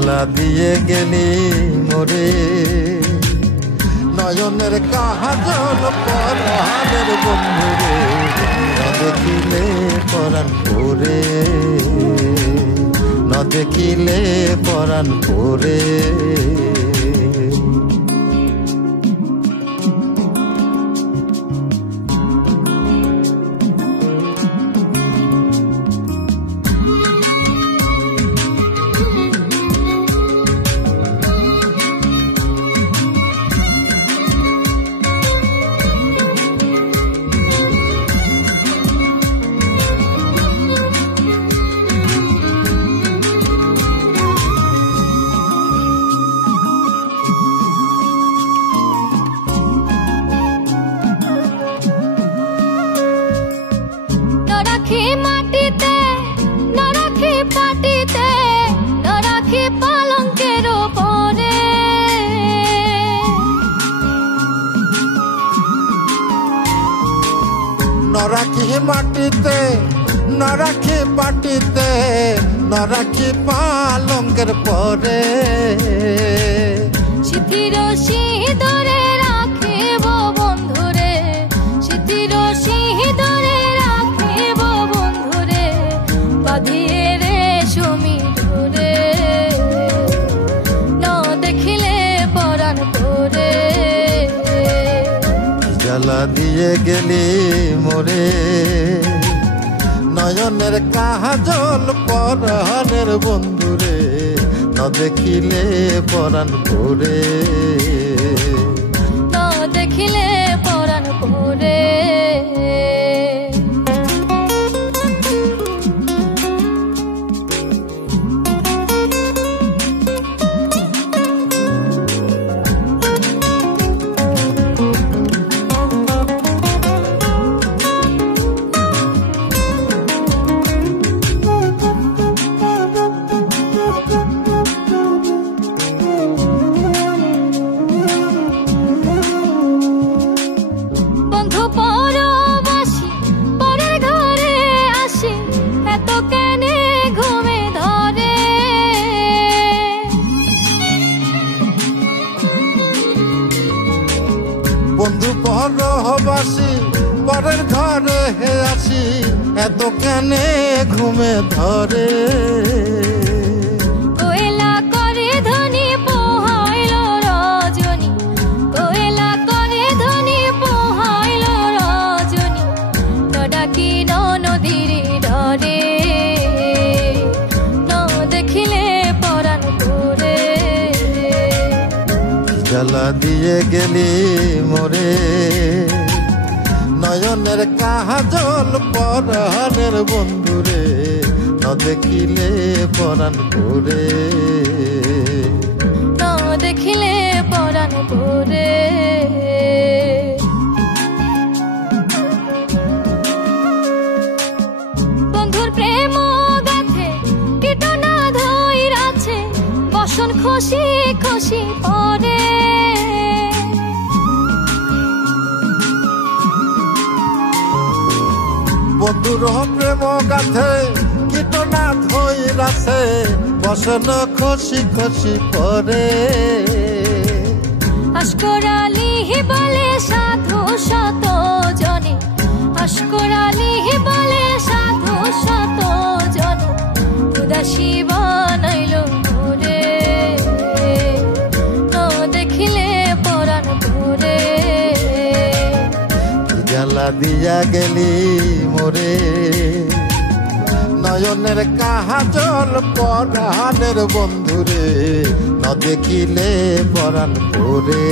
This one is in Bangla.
জ্বালা দিয়ে গেলি মোরে নয়নের কাজল পরাণের বন্ধুরে না দেখিলে পরাণ পরে না দেখিলে পরাণ পরে মাটিতে না রাখি পাটিতে না রাখি পালঙ্কের উপরে না রাখি মাটিতে না রাখি পাটিতে না রাখি পালঙ্কের পরে সিঁথির সিঁদুরে রাখিব বন্ধুরে সিঁথির সিঁদুরে রাখিব বন্ধুরে বাঁধিয়ে রেশমি ডোরে না দেখিলে পরাণ পরে জ্বালা দিয়ে গেলি মোরে নয়নের কাজল পরাণের বন্ধুরে না দেখিলে পরাণ পরে না দেখিলে পরাণ পরে বন্ধু পরবাসী পরের ঘরে আসি এত কেনে ঘুমে ধরে কোয়েলা করে ধনী পোহাইল রজনী কোয়েলা করে ধনী পোহাইল রজনী ডাকি নদীর ডরে ন দেখিলে পরাণ পরে জ্বালা দিয়ে গেলি মোরে নয়নের কাজল পরাণের বন্ধুরে না দেখিলে পরাণ পরে না দেখিলে পরাণ পরে বন্ধুর প্রেম গাথে কীটনা ধইরাছে বসন খুশি খুশি পরে বন্ধুর প্রেম গাথে কীটনা ধইরাছে বসন খুশি খুশি পরে আশকর আলী বলে সাধু শত জনে আশকর আলী বলে সাধু শত জনে উদাসী বানাইল মোরে না দেখিলে পরাণ পরে জ্বালা দিয়া গেলি মোরে নয়নের কাজল পরাণের বন্ধুরে না দেখিলে পরাণ পরে।